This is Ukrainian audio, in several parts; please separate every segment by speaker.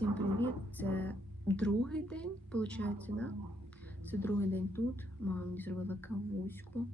Speaker 1: Всім привіт! Це другий день, виходить, да? Це другий день тут. Мама мені зробила кавуську.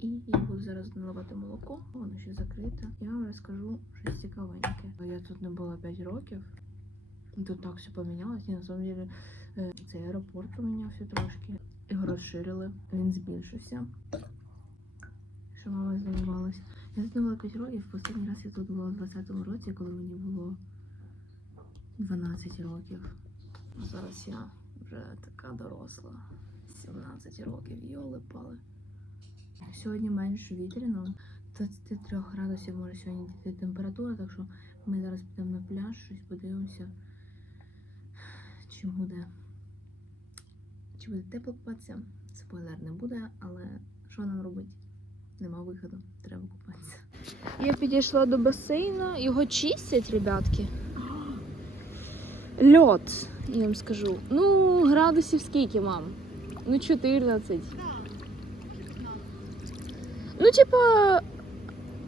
Speaker 1: І я буду зараз наливати молоко, воно ще закрите. Я вам розкажу щось цікавеньке. Я тут не була 5 років. Тут так все помінялось. Ні, на самом деле е, цей аеропорт помінявся трошки. Його розширили, він збільшився. Що мама здивувалась. Я тут не була 5 років. Останній раз я тут була у 20-му році, коли мені було 12 років. Зараз я вже така доросла. 17 років, йоли пали. Сьогодні менш вітряно. 23 градусів може сьогодні йти температура, так що ми зараз підемо на пляж, щось подивимося. Чи буде. Чи буде тепло купатися? Спойлер не буде, але що нам робити? Нема виходу, треба купатися. Я підійшла до басейну, його чистять, ребятки. Льот, я вам скажу. Ну, градусів скільки, мам? Ну, 14. Ну, типа,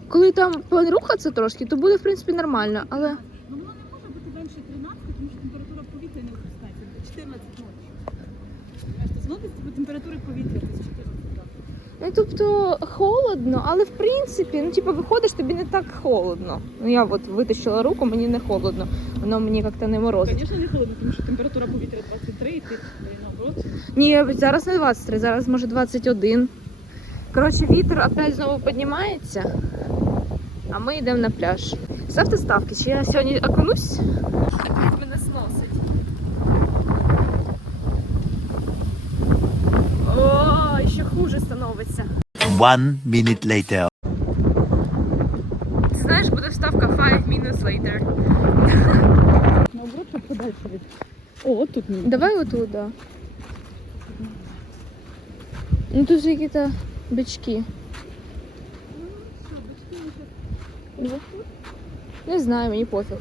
Speaker 1: коли там порухатися трошки, то буде, в принципі, нормально, але.
Speaker 2: Ну воно не може бути менше 13, тому що температура повітря не опускається 14 ночі. Зноситься по температури повітря десь 14 градусів.
Speaker 1: Ну, тобто холодно, але в принципі, ну, типа, виходиш, тобі не так холодно. Ну, я от витащила руку, мені не холодно. Воно мені як-то не морозить.
Speaker 2: Звісно, не холодно, тому що температура повітря 23, і ти наоборот.
Speaker 1: Ні, зараз не 23, зараз може 21. Коротше, вітер опять знову піднімається, а ми йдемо на пляж. Ставте ставки, чи я сьогодні окунусь? Мене сносить. О, ще хуже становиться.
Speaker 3: One minute later.
Speaker 1: Ти знаєш, буде вставка 5 minutes later.
Speaker 2: Наоборот, щоб подальше від. О, от тут ні.
Speaker 1: Давай отут, да. Ну тут же якісь бички. Ну, Не знаю, мені пофіг.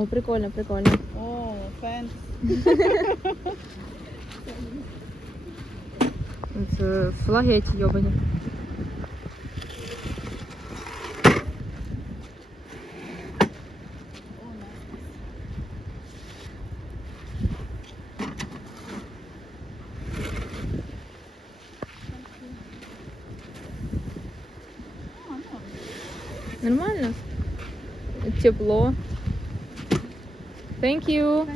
Speaker 1: О, прикольно, прикольно.
Speaker 2: О, фен.
Speaker 1: Це флаги эти йобані. Нормально? Тепло. Thank you.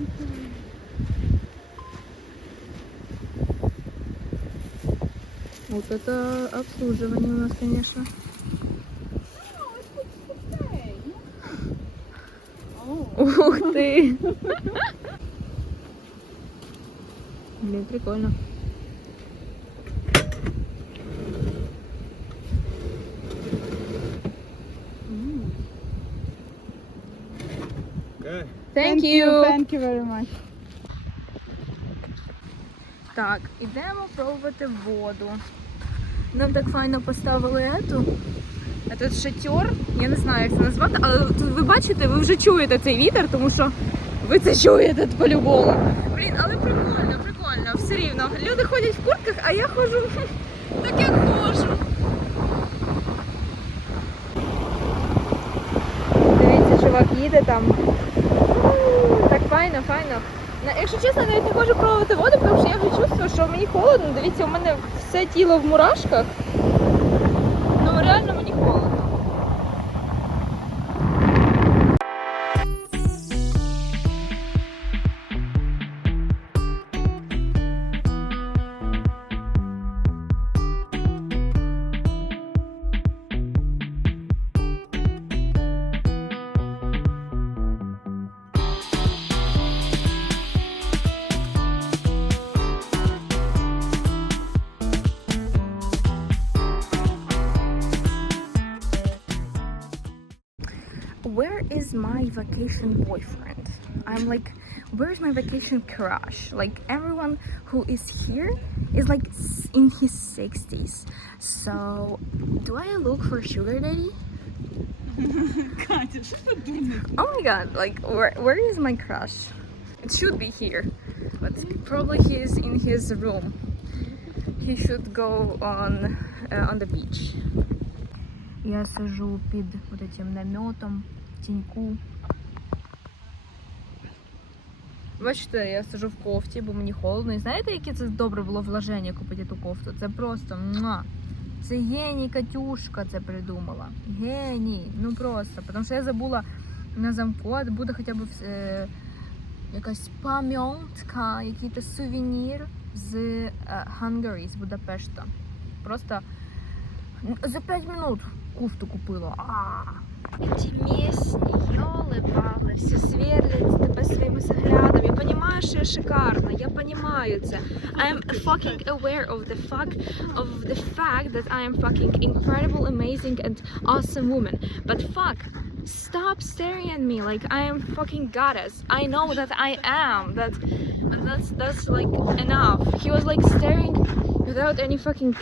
Speaker 1: Вот это обслуживание у нас, конечно. Ух ты! Блин, прикольно. Thank you.
Speaker 2: Thank you very much.
Speaker 1: Так, ідемо пробувати воду. Нам так файно поставили ету. Этот шатер, я не знаю, як це назвати, але тут ви бачите, ви вже чуєте цей вітер, тому що ви це чуєте по-любому. Блін, але прикольно, прикольно, все рівно. Люди ходять в куртках, а я ходжу так як ходжу. Дивіться, чувак їде там. Файно, файно. Якщо чесно, навіть не можу пробувати воду, тому що я вже чувствую, що мені холодно. Дивіться, у мене все тіло в мурашках. my vacation boyfriend? I'm like where's my vacation crush? Like everyone who is here is like s- in his 60s. So, do I look for sugar daddy?
Speaker 2: Катя, що ти думаєш?
Speaker 1: Oh my god, like where, where is my crush? It should be here, but probably he is in his room. He should go on uh, on the beach. Я сижу під вот этим наметом, в тіньку. Бачите, я сижу в кофті, бо мені холодно. І знаєте, яке це добре було вложення купити ту кофту? Це просто муа. Це геній Катюшка це придумала. Геній. Ну просто. Тому що я забула на замку, буде хоча б е, якась пам'ятка, якийсь сувенір з е, Hungary, з Будапешта. Просто за 5 минут кофту купила. А. Эти месни, ёлы-палы, все сверлят тебе своими взглядами. Я понимаю, что я шикарна, я понимаю це. I am fucking aware of the fact of the fact that I am fucking incredible, amazing and awesome woman. But fuck, stop staring at me like I am fucking goddess. I know that I am. That but that's that's like enough. He was like staring without any fucking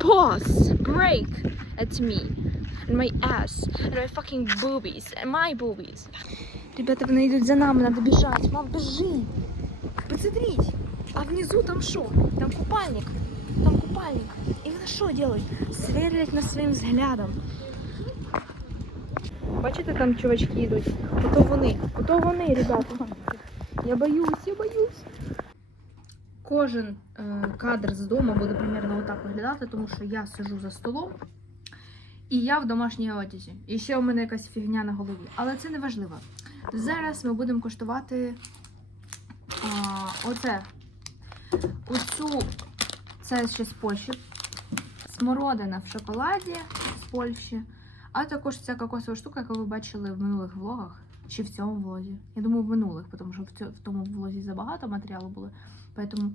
Speaker 1: pause, break at me and my ass and my fucking boobies and my boobies. Ребята, вони йдуть за нами, надо бежать. Мам, бежи. Посмотрите. А внизу там що? Там купальник. Там купальник. І вони що роблять? Сверлять нас своїм взглядом. Бачите, там чувачки йдуть. Ото вони. Ото вони, ребята. Я боюсь, я боюсь. Кожен е, кадр з дому буде примерно отак виглядати, тому що я сижу за столом і я в домашній одязі. І ще у мене якась фігня на голові. Але це не важливо. Зараз ми будемо коштувати а, оце. Оцю, це ще з Польщі. Смородина в шоколаді з Польщі. А також ця кокосова штука, яку ви бачили в минулих влогах. Чи в цьому влозі. Я думаю, в минулих, тому що в, цьо- в тому влозі забагато матеріалу було. Поэтому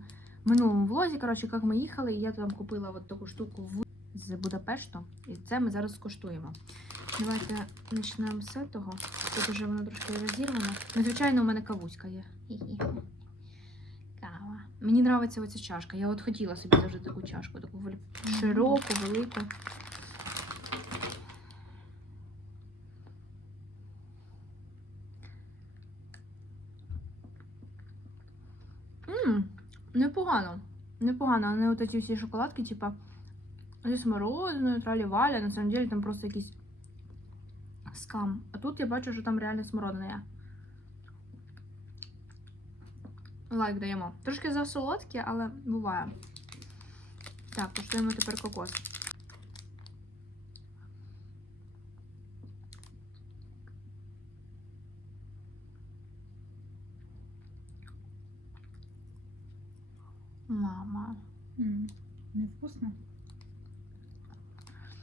Speaker 1: в минулому влозі, коротше, як ми їхали, і я там купила от таку штуку в з Будапешту. І це ми зараз скуштуємо. Давайте почнемо з того. Тут вже воно трошки розірвано. Ну, звичайно, у мене кавуська є. Кава. Мені подобається оця чашка. Я от хотіла собі завжди таку чашку, таку широку, велику. Непогано. Непогано. А не от ці всі шоколадки, типа зі смородиною, тралі-валя. На самом деле там просто якийсь скам. А тут я бачу, що там реально смородина є. Лайк даємо. Трошки засолодкі, але буває. Так, куштуємо тепер кокос. Мама.
Speaker 2: Невкусно.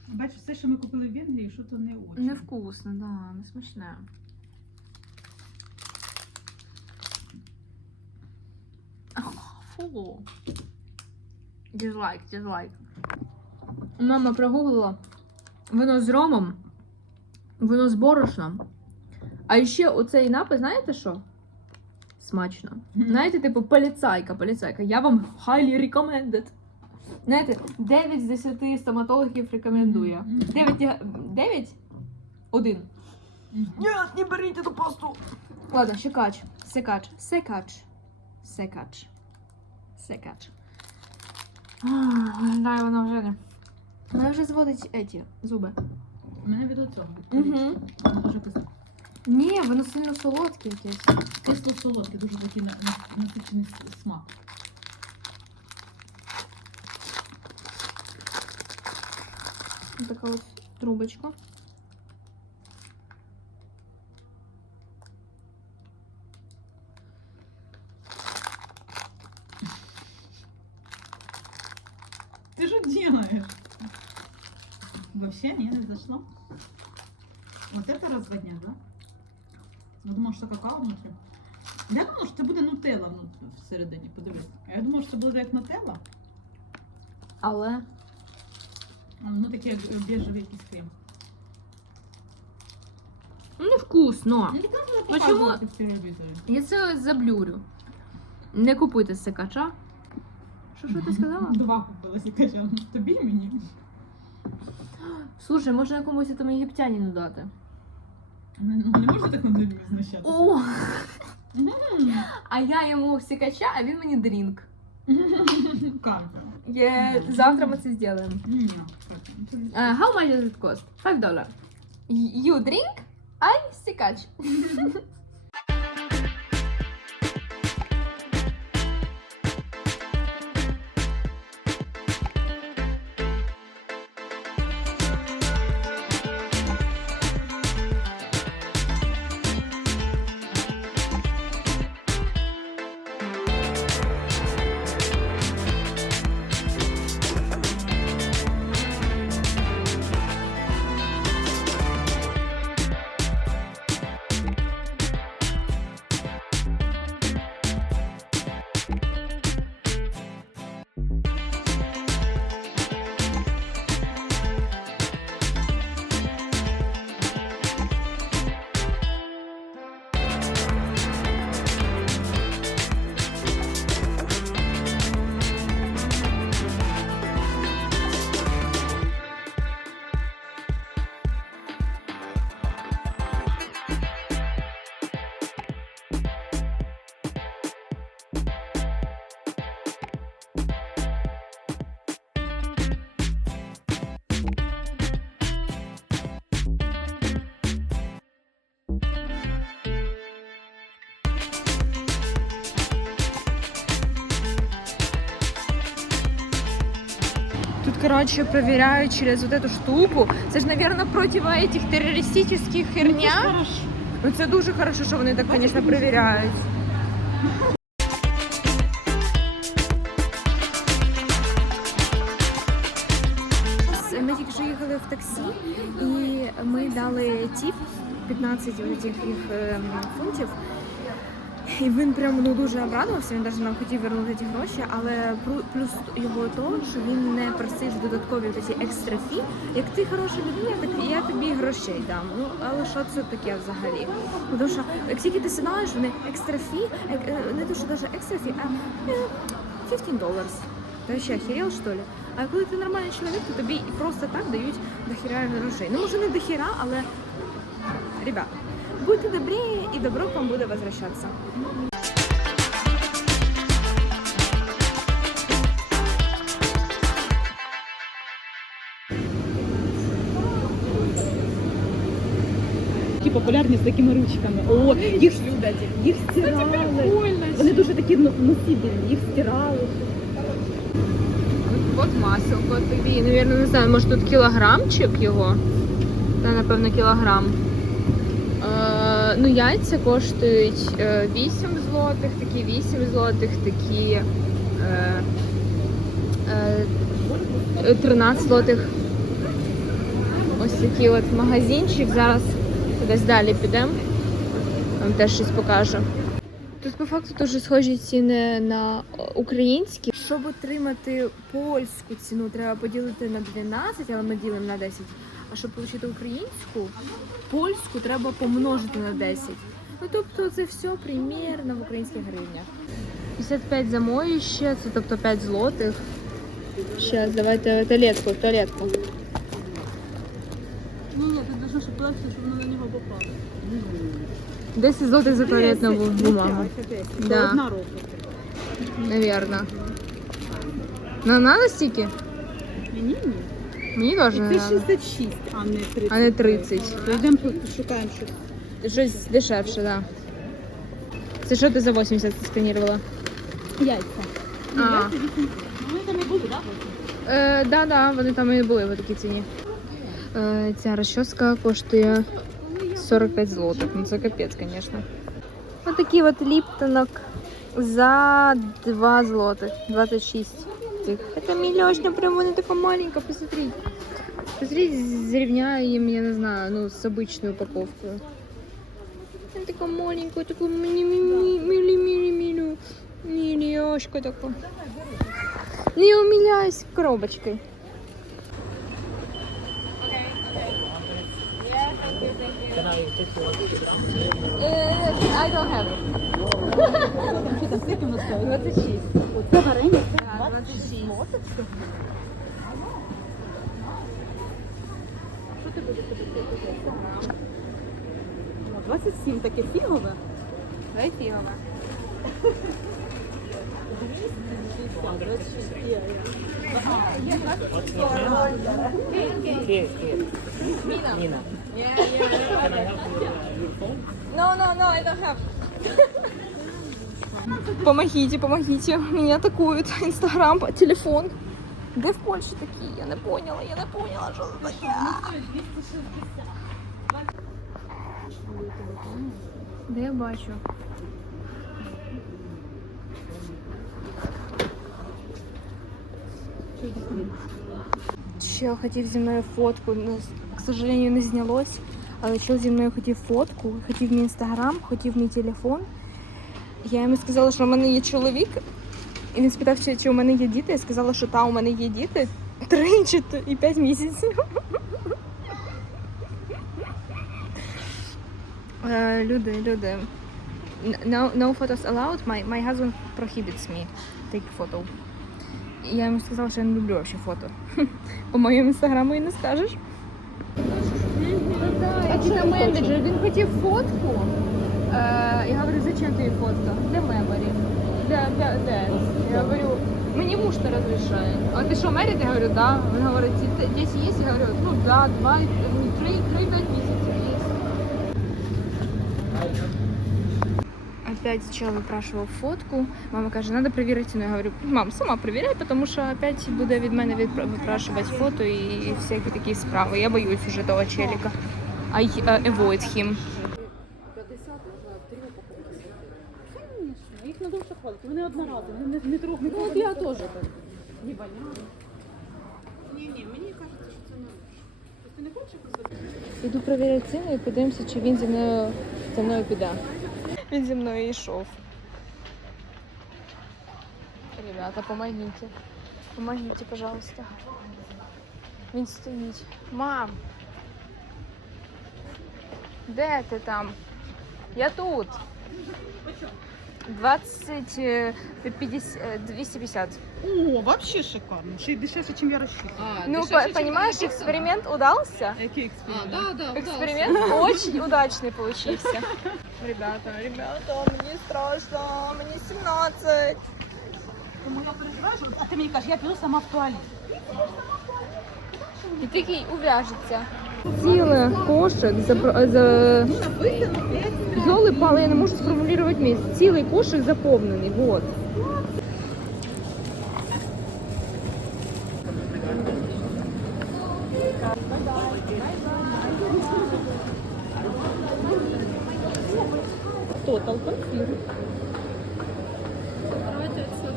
Speaker 2: Бачиш, все, що ми купили в Венгрії, що то не очень.
Speaker 1: Невкусно, да, не смачне. Фу. Дизлайк, дизлайк. Мама прогуглила. Воно з ромом, воно з борошном. А ще оцей напис, знаєте що? Смачно. Знаєте, типу, поліцайка, поліцайка. Я вам highly recommended. Знаєте, 9 з 10 стоматологів рекомендує.
Speaker 2: Мгм.
Speaker 1: 9, 9? 1. Ні, не беріть эту пасту. Ладно, щекач. Секач. Секач. Секач. Секач. Виглядає воно вже не. Вона вже зводить еті зуби.
Speaker 2: У мене від оцього.
Speaker 1: Угу.
Speaker 2: Дуже кисло.
Speaker 1: Ні, воно сильно солодке якесь.
Speaker 2: Кисло солодкий, дуже такий на- на- насичений смак.
Speaker 1: Така ось трубочка.
Speaker 2: Ты что делаешь? Вообще не, не зашло. Вот это разводня, да? Я думала, що какао внутрі. Я думала, що це буде нутелла внутрі всередині, подивись. А я думала, що це буде як нутелла,
Speaker 1: Але
Speaker 2: а воно таке як біжевий якийсь крем.
Speaker 1: Невкусно.
Speaker 2: Я не
Speaker 1: Почему?
Speaker 2: показувати в телевізорі.
Speaker 1: Я це заблюрю. Не купуйте секача. Що, що ти сказала?
Speaker 2: Два купила сікача. Тобі і мені.
Speaker 1: Слушай, може якомусь там єгиптянину дати.
Speaker 2: Ну, Не можна так над людьми знущатися.
Speaker 1: О!
Speaker 2: М.
Speaker 1: А я йому секача, а він мені дрінк.
Speaker 2: Карта.
Speaker 1: Є... Завтра ми це зробимо. Uh, how much does it cost? Five dollars. You drink, I секач. Короче, проверяют через вот эту штуку. Це ж, наверное, проти этих терористических херня. Ну, це дуже хорошо, що вони так, звісно, перевіряють. Ми тільки що їхали в таксі, і ми дали тіп 15 цих їх фунтів. І він прям ну дуже обрадувався. Він навіть нам хотів вернути ті гроші, але плюс його то, що він не просив додаткові ці екстра фі. Як ти хороша людина, так я тобі грошей дам. Ну але що це таке взагалі? Тому що як тільки ти сідаєш, вони екстра фі, е- не то, що навіть екстра фі, а е, 15 доларів. Ти ще охерел, що ли? А коли ти нормальний чоловік, то тобі і просто так дають дохіра грошей. Ну може не дохіра, але ребят, будьте добрі і добро к вам буде возвращатися.
Speaker 4: Такі популярні з такими ручками. О, їх, їх стирали. Вони дуже такі носібельні, їх стирали.
Speaker 1: От маселко тобі. Навірно, не знаю, може тут кілограмчик його. Та, напевно, кілограм. Е, ну, яйця коштують е, 8 злотих, такі 8 злотих, такі е, е, 13 злотих. Ось такий от магазинчик. Зараз кудись далі підемо. Вам теж щось покажу. Тут по факту дуже схожі ціни на е, українські. Щоб отримати польську ціну, треба поділити на 12, але ми ділимо на 10. А щоб отримати українську, польську треба помножити на 10. Ну тобто це все примірно в українських гривнях. 55 за моюще, це тобто 5 злотих. Зараз давайте туалетку, туалетку.
Speaker 4: Ні, ні, ти щоб легше, щоб воно на нього попало.
Speaker 1: 10 злотих за туалетну бумагу. Да.
Speaker 4: Одна рука.
Speaker 1: Наверно. На надо стільки?
Speaker 4: Мені ні.
Speaker 1: Мені теж
Speaker 4: І
Speaker 1: не
Speaker 4: це
Speaker 1: надо.
Speaker 4: 66, а не 30.
Speaker 1: А не 30.
Speaker 4: То йдемо пошукаємо щось.
Speaker 1: Щось дешевше, да. Це що ти за 80 сканірувала?
Speaker 4: Яйця.
Speaker 1: А.
Speaker 4: Яйця вісім. Ну, Вони там і були, так?
Speaker 1: Е, да, да, вони там і були в такій ціні. Е, ця розчоска коштує 45 злотих. Ну це капець, звісно. Ось такий от ліптонок за 2 злотих. 26. Цих. Это милешня, прям вона така маленька, посмотрите. Посмотрите, зрівняємо, я не знаю, ну, з обичною упаковкою. Вона така маленька, така милі-милі-милю. Милешка така. Не умиляйся коробочкой. I don't have.
Speaker 4: Скільки воно стоїть? 26. Оце варення?
Speaker 1: 26.
Speaker 4: Що ти будеш тобі 27 таке фігове.
Speaker 1: Давай фігове.
Speaker 4: 26 є.
Speaker 1: No, no, no, I don't have. Помогите, помогите. Меня атакуют. Инстаграм, телефон. Де в Польщі такі? Я не поняла, я не поняла, що це таке. Де я бачу? Чел хотів зі мною фотку, ну, к сожалению, не знялось. Але чел зі мною хотів фотку, хотів мій інстаграм, хотів мій телефон. Я йому сказала, що в мене є чоловік. І він спитав, чи, чи у мене є діти. Я сказала, що та, у мене є діти. Три чи і п'ять місяців. Е, люди, люди. No, no photos allowed. My, my husband prohibits me take photo. І я йому сказала, що я не люблю вообще фото. По моєму інстаграму і не скажеш. А чи там менеджер, він хотів фотку. Е, я говорю, зачем тобі фотка? Для меморі. Для, для, для. Я говорю, мені муж не розрішає. А ти що, мерить? Я говорю, да. Він говорить, «Ді- діти є? Я говорю, ну да, два, ну, три, три, п'ять місяців є. Опять чел выпрашивал фотку. Мама каже, надо проверить ціну. Я говорю, мам, сама проверяй, потому що опять буде від мене випрашувати фото і всякі такі справи. Я боюсь уже того челика. I uh, avoid him.
Speaker 4: 50 можна три упаковки. Звісно, їх не дуже хвалити. Вони одноразові, вони не, не трохи. Ну, от я теж так. Не воняю. Ні-ні, мені кажеться, що це не Ти не хочеш якось
Speaker 1: Іду перевіряти ціну і подивимося, чи він зі мною зі мною піде. Він зі мною йшов. Ребята, помогите. Помогите, пожалуйста. Він стоїть. Мам! Де ти там? Я тут. 20, е, 50, е, 250.
Speaker 2: О, вообще шикарно. Ще й дешевше, ніж я розчитала.
Speaker 1: Ну, по- понимаешь, эксперимент удался?
Speaker 2: Який експеримент?
Speaker 4: да, да,
Speaker 1: Эксперимент очень удачный получился. Ребята, ребята, мне страшно, мне 17.
Speaker 2: Тому я переживаю, що- а ти мені кажеш, я піду сама в туалет.
Speaker 1: І такий ув'яжеться. Ціле кошик за, за... Йоли пали, я не можу сформулювати місце. Цілий кошик заповнений, вот.
Speaker 4: Тотал конфір.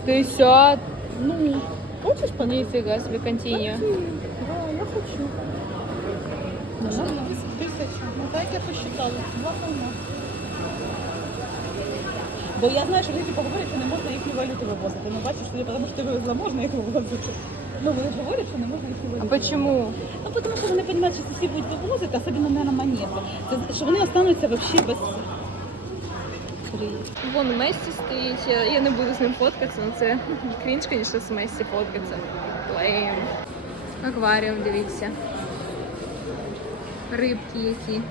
Speaker 1: Десят.
Speaker 4: Ну, хочеш по
Speaker 1: Нифига себе, континью.
Speaker 4: Да, я хочу. Тисяча. Ну так я посчитала. Два повна. Бо я знаю, що люди говорять, що не можна їхню валюту вивозити. Ну бачиш, що тому що ти вивезла, можна їх вивозити. Ну вони ж говорять, що не можна їхню
Speaker 1: А почему?
Speaker 4: Ну, тому що вони розуміють, що всі будуть вивозити, особливо, мабуть, монети. Це, що вони остануться взагалі без...
Speaker 1: Вон Мессі стоїть, я, я не буду з ним фоткатися, але це крінж, звісно, з Мессі фоткатися. Лейм. Акваріум, дивіться. Рибки які.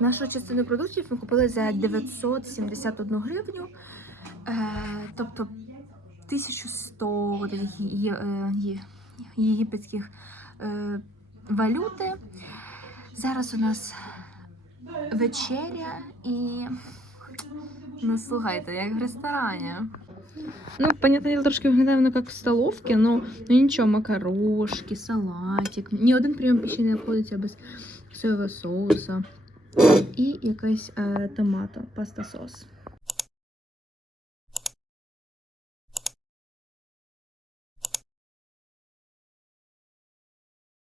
Speaker 1: Нашу частину продуктів ми купили за 971 гривню, тобто 1100 от таких є- е, єгипетських е, валюти. Зараз у нас вечеря і ну слухайте, як в ресторані. Ну, понятное дело, трошки виглядає воно як в столовці, но ну нічого, макарошки, салатик. Ні один прийом пищі не обходиться без соєвого соуса. І якась е, томато, паста сос.